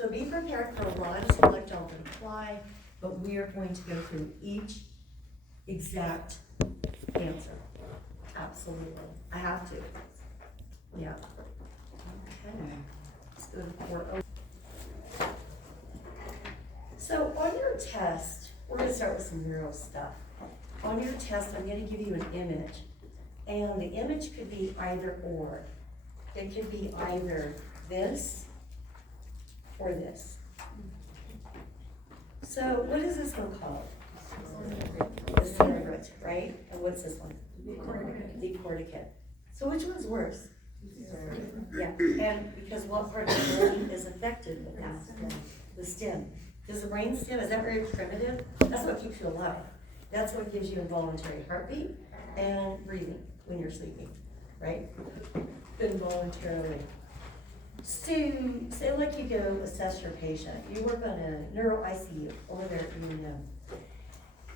So be prepared for a lot of select all and apply, but we are going to go through each exact answer. Absolutely. I have to. Yeah. Okay. Let's go to 4. So on your test, we're going to start with some neuro stuff. On your test, I'm going to give you an image. And the image could be either or. It could be either this or this. So what is this one called? The cerebrit, right? And what's this one? The corticate. So which one's worse? Yeah, and because what part of the brain is affected with that? The stem. Because the brain stem, is that very primitive? That's what keeps you alive. That's what gives you involuntary heartbeat and breathing when you're sleeping, right? Involuntarily. So, say like you go assess your patient. You work on a neuro ICU over there at UNM.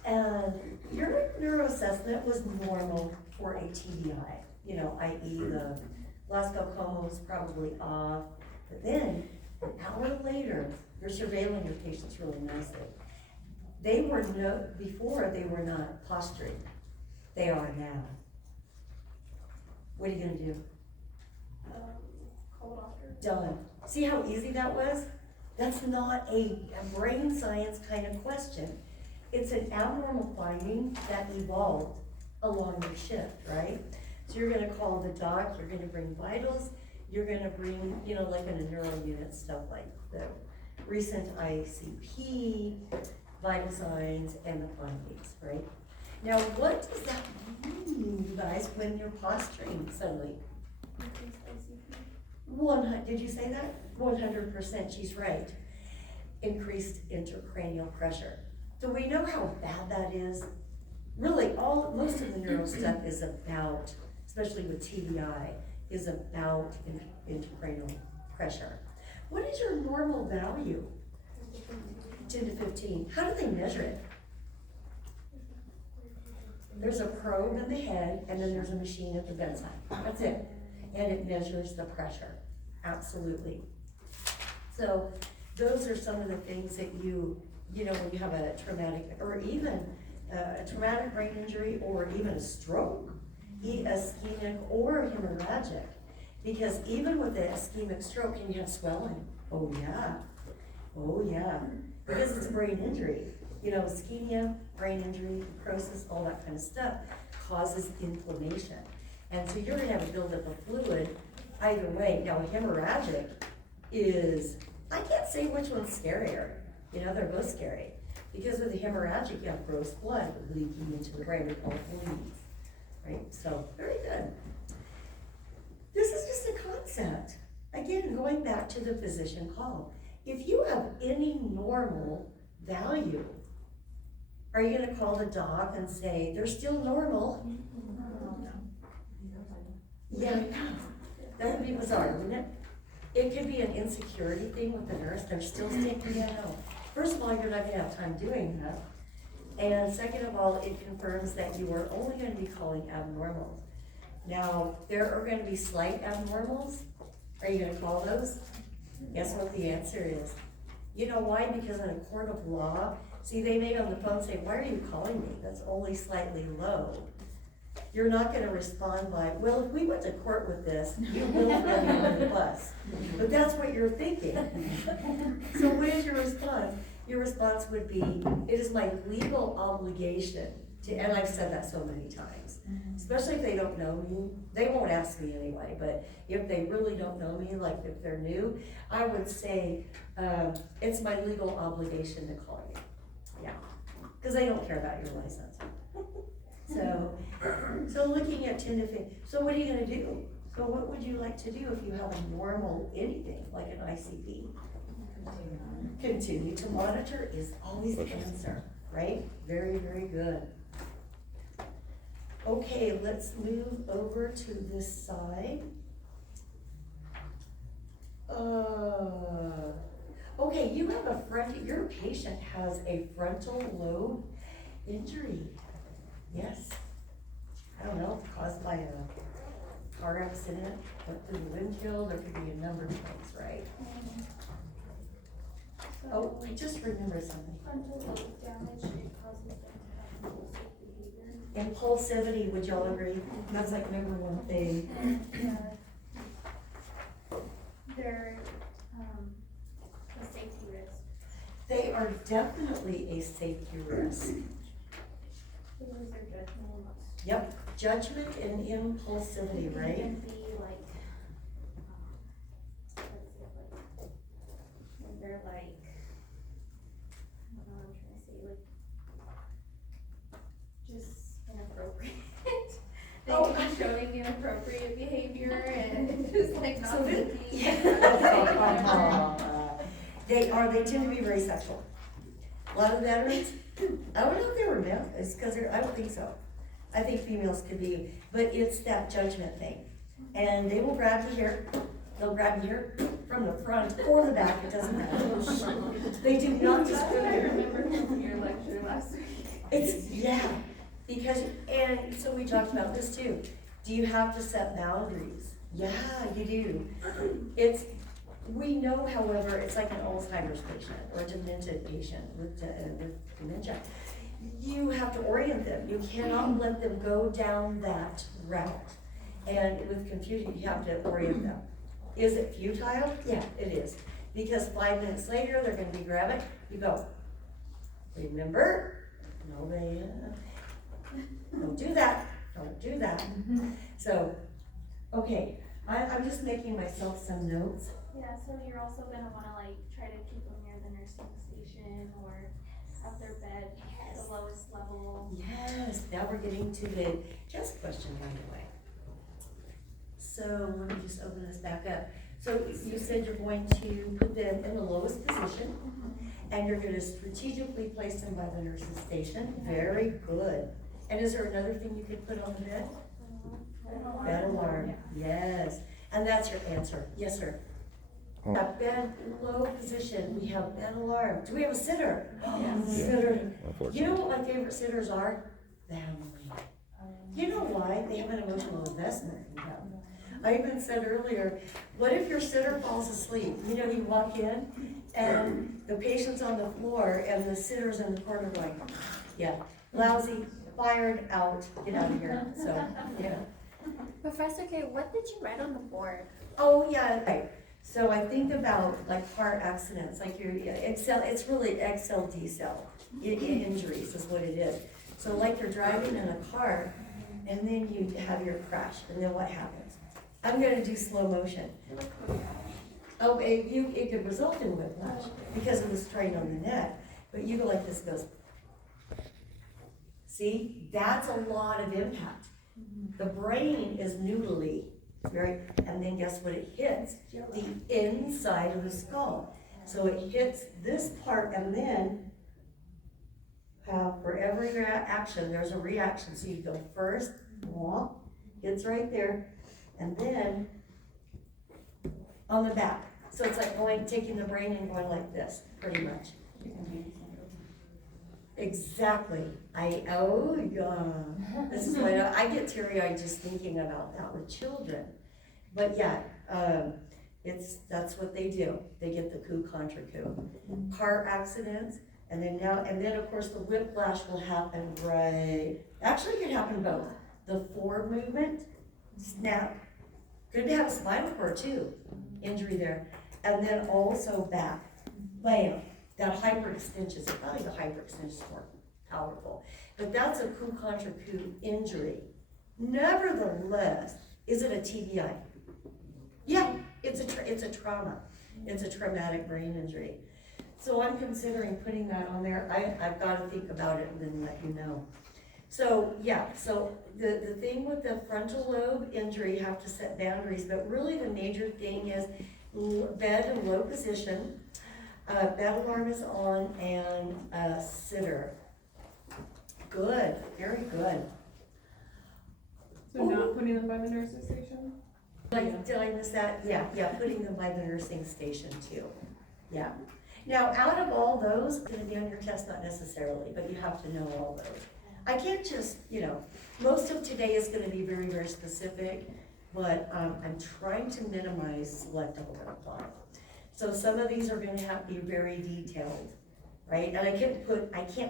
And your neuro assessment was normal for a TBI, you know, i.e. the Glasgow coma was probably off. But then, an hour later, you're surveilling your patients really nicely. Before they were not posturing. They are now. What are you gonna do? Call a doctor. Done. See how easy that was? That's not a brain science kind of question. It's an abnormal finding that evolved along your shift, right? So you're gonna call the doc, you're gonna bring vitals, you're gonna bring, you know, like in a neuro unit, stuff like the recent ICP, vital signs, and the findings, right? Now, what does that mean, you guys, when you're posturing suddenly? Did you say that? 100%, she's right. Increased intracranial pressure. Do we know how bad that is? Really, most of the neuro stuff is about, especially with TBI, is about intracranial pressure. What is your normal value? 10 to 15. How do they measure it? There's a probe in the head, and then there's a machine at the bedside. That's it. And it measures the pressure. Absolutely. So those are some of the things that you know, when you have a traumatic, or even a traumatic brain injury, or even a stroke, ischemic or hemorrhagic. Because even with the ischemic stroke, can you have swelling? Oh yeah. Oh yeah. Because it's a brain injury. You know, ischemia, brain injury, necrosis, all that kind of stuff causes inflammation. And so you're gonna have a buildup of fluid either way. Now a hemorrhagic is, I can't say which one's scarier. You know, they're both scary. Because with the hemorrhagic, you have gross blood leaking into the brain, we call it bleeds. Right, so very good. This is just a concept. Again, going back to the physician call. If you have any normal value, are you gonna call the doc and say, they're still normal? Yeah, that would be bizarre, wouldn't it? It could be an insecurity thing with the nurse, they're still sticking it out. First of all, you're not gonna have time doing that. And second of all, it confirms that you are only gonna be calling abnormals. Now, there are gonna be slight abnormals. Are you gonna call those? Guess what the answer is? You know why? Because in a court of law, see, they may on the phone say, why are you calling me? That's only slightly low. You're not gonna respond by, well, if we went to court with this, you will throw me under the bus. But that's what you're thinking. So what is your response? Your response would be, it is my legal obligation to, and I've said that so many times, especially if they don't know me. They won't ask me anyway, but if they really don't know me, like if they're new, I would say, it's my legal obligation to call you. Yeah, because they don't care about your license. So looking at 10 to 15, so what are you gonna do? So what would you like to do if you have a normal anything, like an ICP? Continue to monitor is always the answer, right? Very, very good. Okay, let's move over to this side. Okay, you have your patient has a frontal lobe injury. Yes. I don't know, caused by a car accident, went through the windshield, there could be a number of things, right? Oh, I just remembered something. Frontal lobe damage, it causes them to have impulsive behavior. Impulsivity, would y'all agree? That's like number one thing. They're, a safety risk. They are definitely a safety risk. They lose their judgment. Yep, judgment and impulsivity, right? It can be like, what is it, like, when they're like, I don't know what I'm trying to say, like, just inappropriate. They Oh. keep showing inappropriate behavior and just like not So looking. they tend to be very sexual. A lot of veterans, I don't know if they were male, it's because I don't think so. I think females could be, but it's that judgment thing. And they will grab you here, they'll grab you here from the front or the back, it doesn't matter. They do not I discriminate. remember from your lecture last week. It's, yeah, because, and so we talked about this too. Do you have to set boundaries? Yeah, you do. We know, however, it's like an Alzheimer's patient or a demented patient with dementia. You have to orient them. You cannot let them go down that route. And with confusion, you have to orient them. Is it futile? Yeah, it is. Because 5 minutes later, they're gonna be grabbing. You go, remember? No, don't do that. Don't do that. So, okay, I'm just making myself some notes. Yeah, so you're also gonna wanna like try to keep them near the nursing station or have their bed at the lowest level. Yes, now we're getting to the test question, by the way. So let me just open this back up. So you said you're going to put them in the lowest position and you're gonna strategically place them by the nurse's station. Very good. And is there another thing you could put on the bed? Bed alarm, yes. And that's your answer. Yes, sir. A bed low position, we have bed alarm. Do we have a sitter? Sitter. You know what my favorite sitters are? Family. You know why? They have an emotional investment in them. I even said earlier, what if your sitter falls asleep? You know, you walk in and the patient's on the floor and the sitter's in the corner going, yeah, lousy, fired, out, get out of here. So, yeah. Professor K, what did you write on the board? Oh, yeah, right. So I think about like car accidents, like your Excel, it's really Excel decel injuries is what it is. So like you're driving in a car and then you have your crash and then what happens? I'm gonna do slow motion. Oh, it could result in whiplash because of the strain on the neck, but you go like this, goes. See, that's a lot of impact. The brain is noodly. Right, and then guess what it hits? The inside of the skull. So it hits this part and then for every action, there's a reaction. So you go first, hits right there, and then on the back. So it's like taking the brain and going like this, pretty much. Exactly. This is why I get teary-eyed just thinking about that with children. But yeah, that's what they do. They get the coup contra coup. Car accidents, and then of course the whiplash will happen actually it could happen both. The forward movement, snap, could have a spinal cord too, injury there. And then also back, bam. That hyperextension is probably the hyperextension is more powerful, but that's a coup contra coup injury. Nevertheless, is it a TBI? Yeah, it's a trauma. It's a traumatic brain injury. So I'm considering putting that on there. I've got to think about it and then let you know. So yeah, so the thing with the frontal lobe injury, you have to set boundaries, but really the major thing is bed in low position. Bed alarm is on and sitter. Good, very good. So not putting them by the nurse's station? Did I miss that? Yeah, putting them by the nursing station too. Yeah. Now, out of all those, gonna be on your test, not necessarily, but you have to know all those. I can't just, most of today is gonna be very, very specific, but I'm trying to minimize select all that apply. So some of these are gonna have to be very detailed, right? And I can't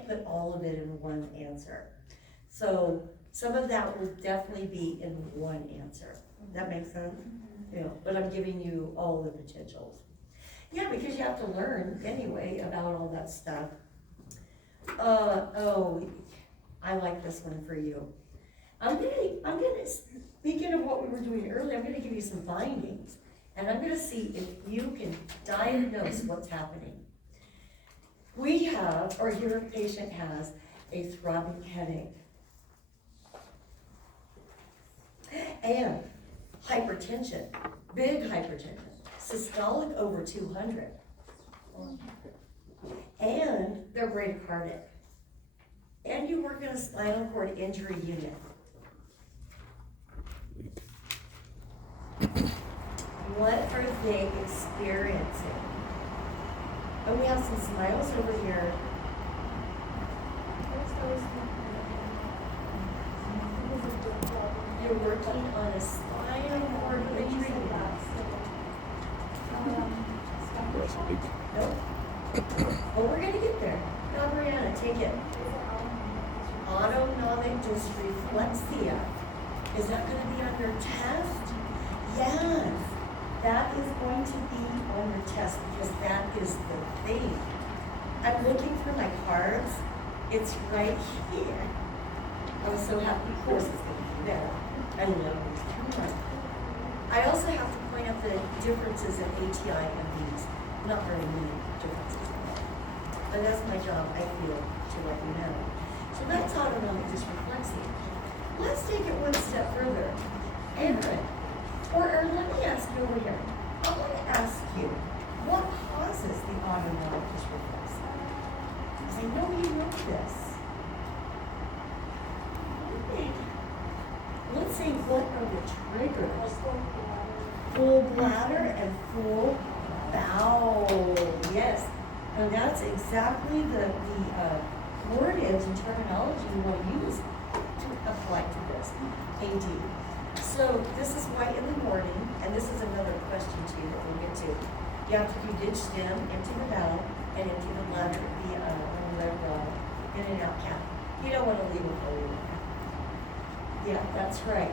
put all of it in one answer. So some of that will definitely be in one answer. That makes sense? Yeah, but I'm giving you all the potentials. Yeah, because you have to learn anyway about all that stuff. I like this one for you. I'm gonna, speaking of what we were doing earlier, I'm gonna give you some findings. And I'm gonna see if you can diagnose what's happening. We have, or your patient has, a throbbing headache. And hypertension, big hypertension, systolic over 200. And they're bradycardic. And you work in a spinal cord injury unit. What are they experiencing? And we have some smiles over here. You're working on a spinal cord injury unit. Nope. Well, we're gonna get there. Now, Brianna, take it. Autonomic dysreflexia. Is that gonna be on your test? Yes. That is going to be on your test because that is the thing. I'm looking for my cards. It's right here. I was so happy. Of course it's gonna be there. I love it. Come on. I also have to point out the differences in ATI and these. Not very many differences. But that's my job, I feel, to let you know. So that's autonomic dysreflexia. Let's take it one step further. Aaron, or let me ask you over here. I want to ask you, what causes the autonomic dysreflexia? Because I know you know this. Let's see, what are the triggers? Full bladder and full bowel, yes. And that's exactly the wordage and terminology we want to use to apply to this, AD. So this is why in the morning, and this is another question too that we'll get to, you have to do ditch stem, empty the bowel, and empty the bladder, in and out cap. You don't want to leave it for you. Yeah, that's right.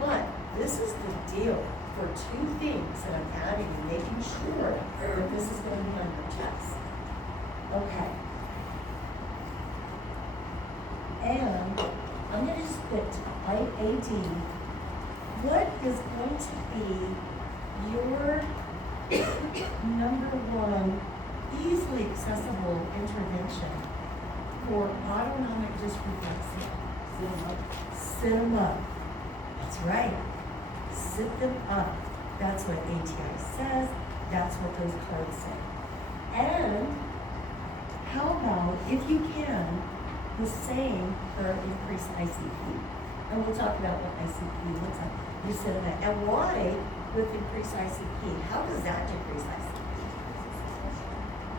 But this is the deal for two things that I'm adding and making sure that this is going to be on your test. Okay. And I'm going to just put AD. What is going to be your number one easily accessible intervention for autonomic dysreflexia? Sit them up. That's right. Sit them up. That's what ATI says. That's what those cards say. And how about, if you can, the same for increased ICP. And we'll talk about what ICP looks like. You sit them up. And why with increased ICP? How does that decrease ICP?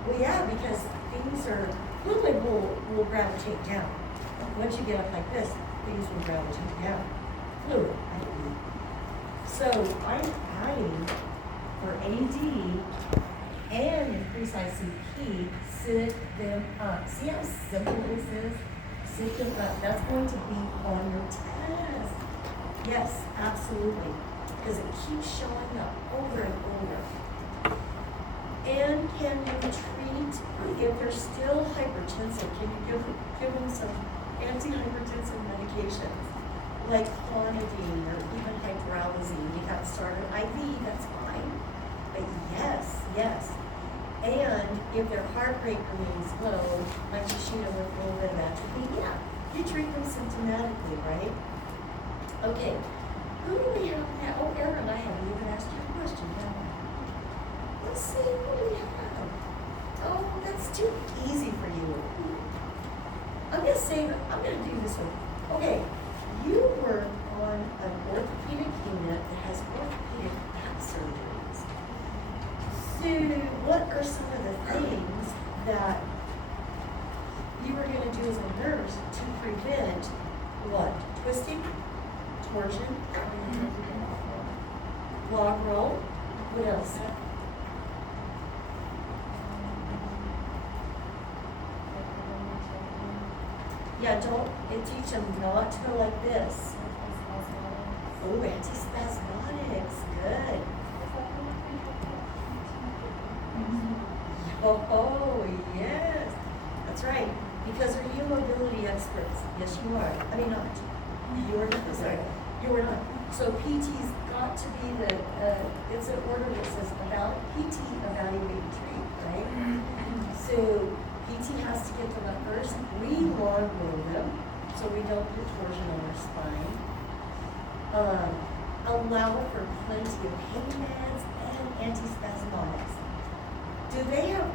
Well, yeah, because things are, fluid will gravitate down. Once you get up like this, things will gravitate down. Fluid, I believe. So I'm adding for AD and increase ICP, sit them up. See how simple this is? Sit them up. That's going to be on your test. Yes, absolutely. Because it keeps showing up over and over. And can you treat, if they're still hypertensive, can you give them some antihypertensive medications like clonidine or even hyperalazine? You got started IV, that's fine. But yes. And if their heart rate remains low, like you shoot them with a little bit of atropine, yeah, you treat them symptomatically, right? Okay, who do we have now? Oh, Aaron, I haven't even asked you a question now. Let's see, what do we have? Oh, that's too easy for you. I'm gonna do this one. Okay, you work on an orthopedic unit that has orthopedic back surgeries. So what are some of the things that you are gonna do as a nurse to prevent what? Twisting, torsion, log roll, what else? Yeah, don't, it teach them not to go like this. Oh, antispasmodics, good. Oh, yes, that's right, because they're you mobility experts. Yes, you are. I mean, not. You are not, sorry. You are not. So PT's got to be the, it's an order that says about PT, evaluate, treat, right? So PT has to get to the first. We long roll them, so we don't do torsion on our spine. Allow for plenty of pain meds and antispasmodics. Do they have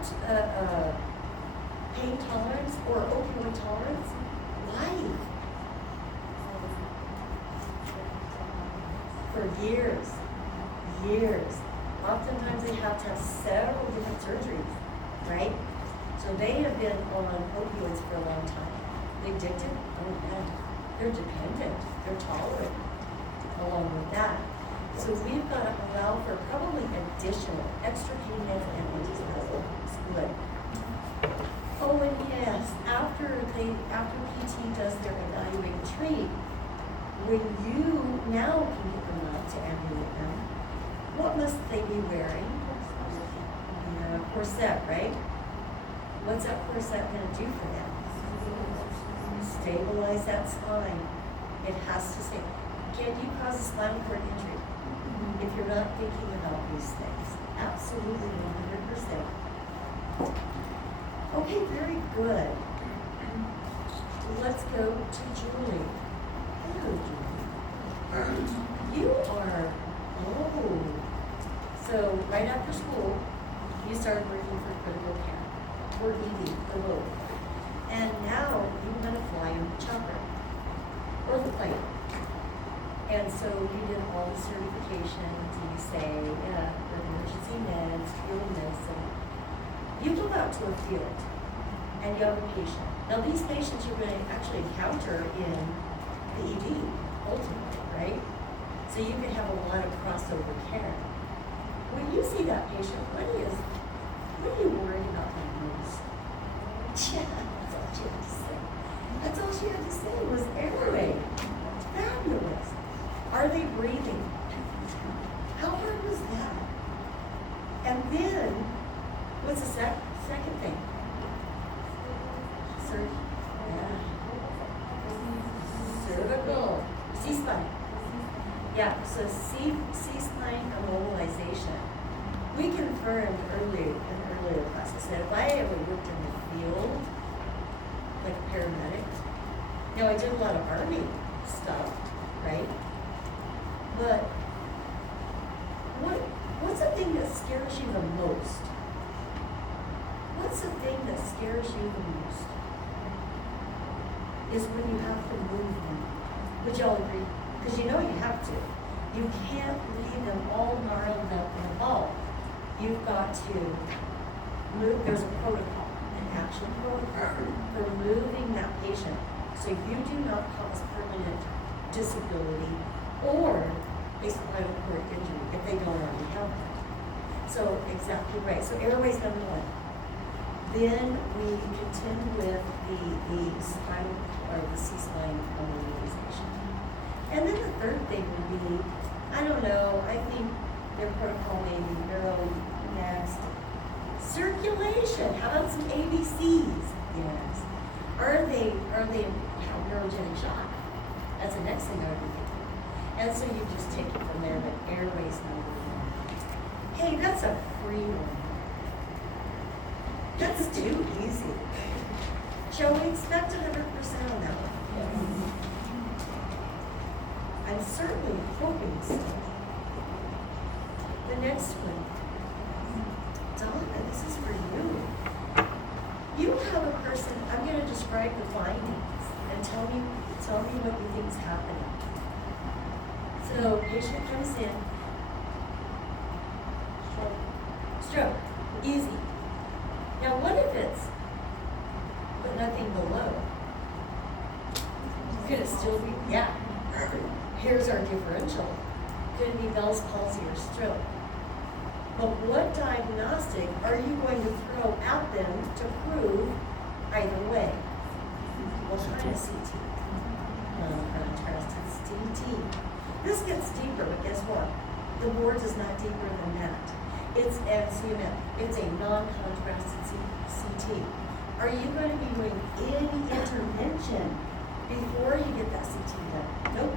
pain tolerance or opioid tolerance? Why? For years. Oftentimes they have to have several different surgeries, right? So they have been on opioids for a long time. They addicted? Oh man. They're dependent. They're tolerant along with that. So we've got to allow for probably additional extra pain meds and antispasmodics. Good. Oh, and yes, after PT does their evaluate and treat, when you now can get them up to ambulate them, what must they be wearing? Corset, right? What's that corset going to do for them? Stabilize that spine. It has to stay. Can you cause a spinal cord injury if you're not thinking about these things? Absolutely, 100%. Okay, very good. Let's go to Julie. Hello, Julie. You are, so right after school, you started working for critical care, or ED, or both. And now you want to fly in the chopper, or the plane. And so you did all the certifications, you say, emergency meds, field medicine. You go out to a field and you have a patient. Now these patients you're going to actually encounter in the ED, ultimately, right? So you can have a lot of crossover care. When you see that patient, what are you worried about the most? Yeah, that's all she had to say. That's all she had to say was airway. Fabulous. Are they breathing? How hard was that? And then, what's the second thing? Cervical. C-spine. Yeah, so C-spine immobilization. We confirmed in earlier classes that if I ever worked in the field, like a paramedic, now I did a lot of Army stuff, right? But what's the thing that scares you the most? What's the thing that scares you the most? Is when you have to move them. Would y'all agree? Because you know you have to. You can't leave them all gnarled up in a ball. You've got to move. There's a protocol, an action protocol for moving that patient so you do not cause permanent disability or a spinal cord injury if they don't already have that. So exactly right. So airway's number one. Then we contend with the spinal or the C-spine immobilization. And then the third thing would be, I don't know, I think their protocol may be neuro next. Circulation. How about some ABCs? Yes. Are they have neurogenic shock? That's the next thing I would be thinking. And so you just take it from there, but airways number one. Hey, that's a free one. That's too easy. Shall we expect 100% on that one? Yes. I'm certainly hoping so. The next one. Donna, this is for you. You have a person, I'm going to describe the findings and tell me what you think is happening. So, patient comes in. Stroke. Easy. Now, what if it's but nothing below? Could it still be? Yeah. Here's our differential. Could it be Bell's palsy or stroke? But what diagnostic are you going to throw at them to prove either way? what kind of CT? Non-contrasted CT. This gets deeper, but guess what? The board is not deeper than that. It's, and CMF, it's a non-contrasted CT. Are you going to be doing any intervention before you get that CT done? Nope.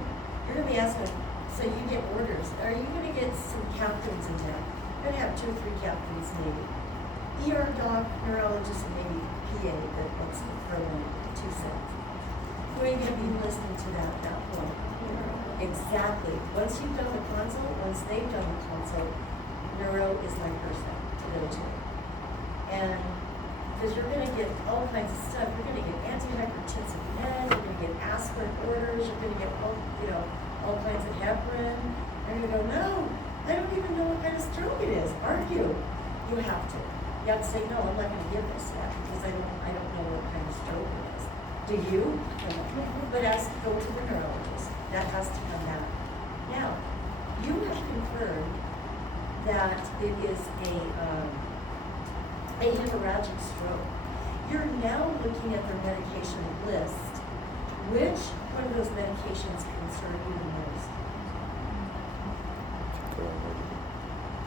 You're going to be asking, so you get orders. Are you going to get some captains in there? You're going to have 2 or 3 captains maybe. ER doc, neurologist, and maybe PA that wants to throw in 2 cents. Who are you going to be listening to that at that point? Exactly. Once you've done the consult, once they've done the consult, neuro is my person to go to. And because you're going to get all kinds of stuff. You're going to get antihypertensive meds, you're going to get aspirin orders, you're going to get all kinds of heparin. And you're going to go, no, I don't even know what kind of stroke it is. Aren't you? You have to. You have to say, no, I'm not going to give this yet because I don't know what kind of stroke it is. Do you? No. But go to the neurologist. That has to come out. Now, you have confirmed that it is a hemorrhagic stroke. You're now looking at their medication list. Which one of those medications concern you the most?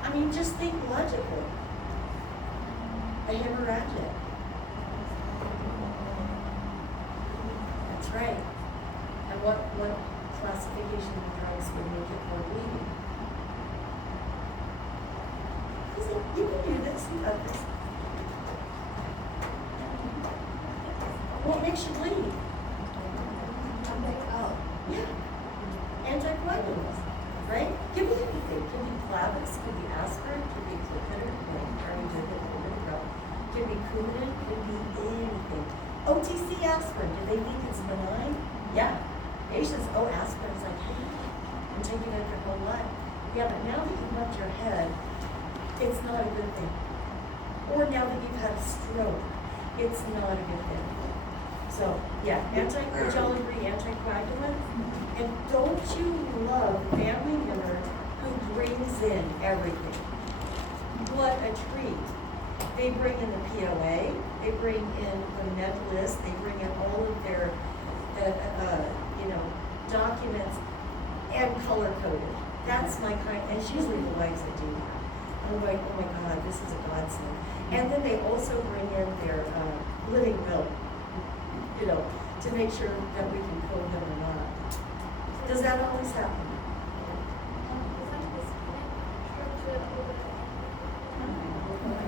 I mean, just think logically. A hemorrhagic. That's right. And what classification of drugs would make it more bleeding? You can do this, you got this. What makes you bleed? Yeah. Anticoagulants, right? Give me anything. Could be Plavix, could be aspirin, could be clopidogrel, could be Coumadin, could be anything. OTC aspirin, do they think it's benign? Yeah. Patients, aspirin's like, hey, I'm taking it your whole life. Yeah, but now that you've left your head, it's not a good thing. Or now that you've had a stroke, it's not a good thing. So, yeah, would y'all agree, anticoagulants? And don't you love a family member who brings in everything? What a treat. They bring in the POA, they bring in the med list, they bring in all of their, documents and color coded. That's my kind, and it's usually the wives that do that. I'm like, oh my God, this is a godsend. And then they also bring in their living will, to make sure that we can code them or not. Does that always happen?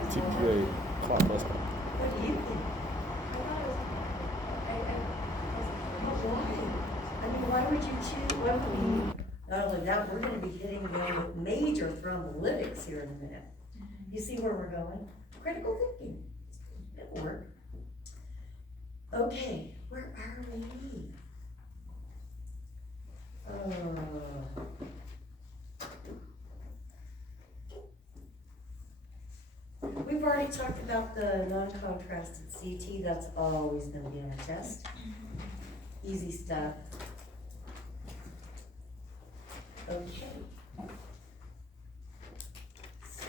TPA clot buster. What do you think? Why? I mean, why would you choose? Well, not only that, we're going to be hitting them with major thrombolytics here in a minute. You see where we're going? Critical thinking. It'll work. Okay, where are we? We've already talked about the non-contrasted CT. That's always going to be on our test. Easy stuff. Okay. So,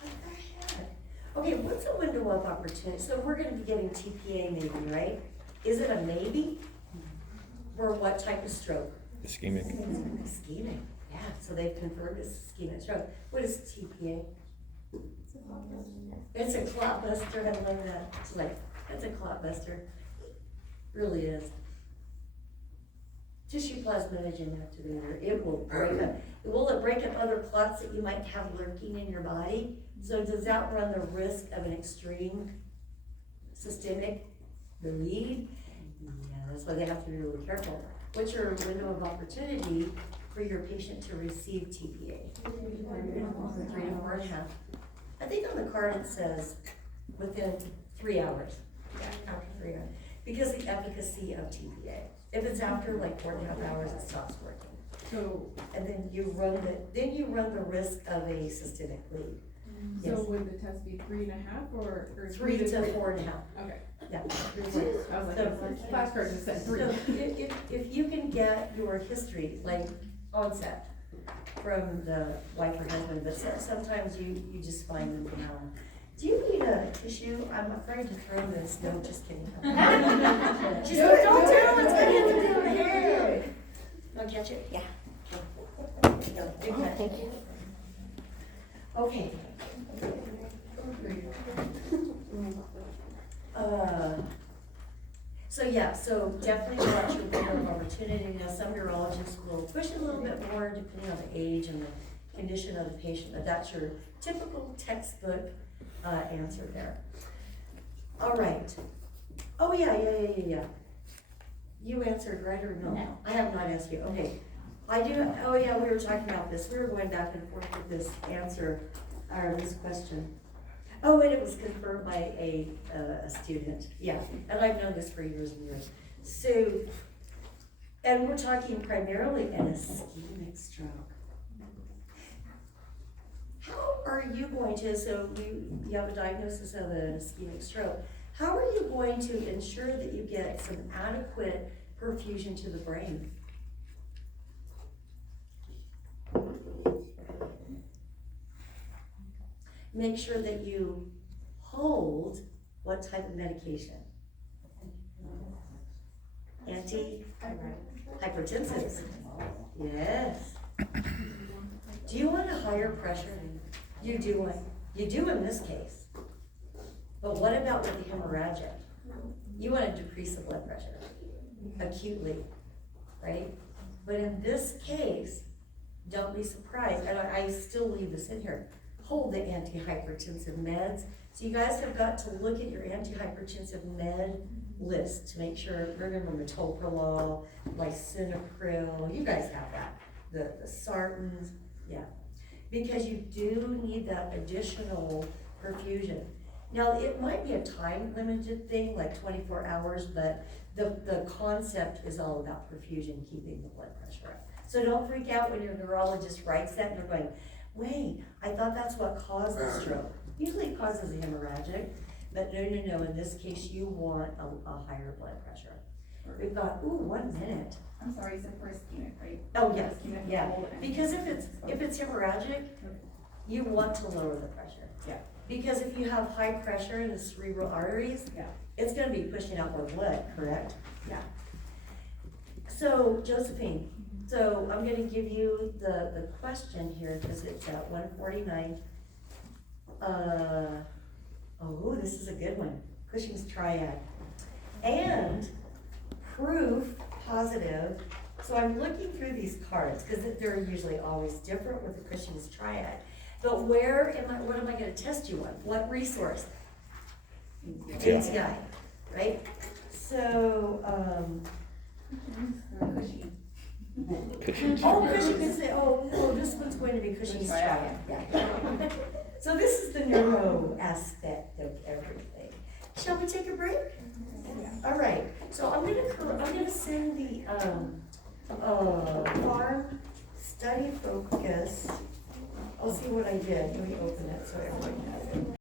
what the heck? Okay, what's a window of opportunity? So we're going to be getting TPA maybe, right? Is it a maybe? Or what type of stroke? Ischemic. Ischemic, yeah. So they've confirmed it's ischemic stroke. What is TPA? It's a clot buster. I love that. It's like, that's a clot buster. Really is. Tissue plasminogen activator. It will break up. Will it break up other clots that you might have lurking in your body? So does that run the risk of an extreme systemic bleed? Yeah, that's why they have to be really careful. What's your window of opportunity for your patient to receive TPA? 3 to 4.5. I think on the card it says within 3 hours. After 3 hours. Because the efficacy of TPA. If it's after like 4.5 hours, it stops working. So, And then you run the risk of a systemic bleed. so Yes. would the test be 3.5 or 3 to 4.5. Okay. Yeah. I was like, So- flashcard just said 3. So if you can get your history, like onset, from the wife or husband, but sometimes you just find them now. Do you need a tissue, I'm afraid to throw this, no, just kidding. She said, don't do it, it's gonna hit the head. Want to catch it? Yeah. No, good catch. Okay. So yeah, so definitely watch your window of opportunity. Now, some urologists will push it a little bit more depending on the age and the condition of the patient, but that's your typical textbook answer there. All right. Oh, yeah. You answered right or no? No. I have not asked you, okay. I do, oh yeah, we were talking about this, we were going back and forth with this answer, or this question. Oh, and it was confirmed by a student, yeah, and I've known this for years and years. So, and we're talking primarily an ischemic stroke. How are you going to, so you have a diagnosis of an ischemic stroke, how are you going to ensure that you get some adequate perfusion to the brain? Make sure that you hold what type of medication? Anti-hypertensives. Yes. Do you want a higher pressure? You do in this case. But what about with the hemorrhagic? You want to decrease the blood pressure acutely, right? But in this case, don't be surprised, and I still leave this in here. Hold the antihypertensive meds. So you guys have got to look at your antihypertensive med list to make sure, remember metoprolol, lisinopril, you guys have that. The sartans, yeah. Because you do need that additional perfusion. Now, it might be a time limited thing, like 24 hours, but the concept is all about perfusion, keeping the blood pressure up. So don't freak out when your neurologist writes that and you're going, wait, I thought that's what caused the stroke. Usually it causes a hemorrhagic, but no, in this case you want a higher blood pressure. We've got, 1 minute. I'm sorry, you said for ischemic, right? Oh, yes, Ischemic, yeah, hold and- because if it's hemorrhagic, you want to lower the pressure. Yeah. Because if you have high pressure in the cerebral arteries, Yeah. it's gonna be pushing out more blood, correct? Yeah. So Josephine, so I'm gonna give you the question here, because it's at 1:49. Oh, this is a good one, Cushing's triad. And proof positive, so I'm looking through these cards, because they're usually always different with the Cushing's triad. But what am I gonna test you on? What resource? NCI, right? So, Cushy. Cushing is this one's going to be Cushing's triad, yeah. So this is the neuro aspect of everything. Shall we take a break? All right, so I'm gonna send the, farm study focus. I'll see what I did, let me open it so everyone has it.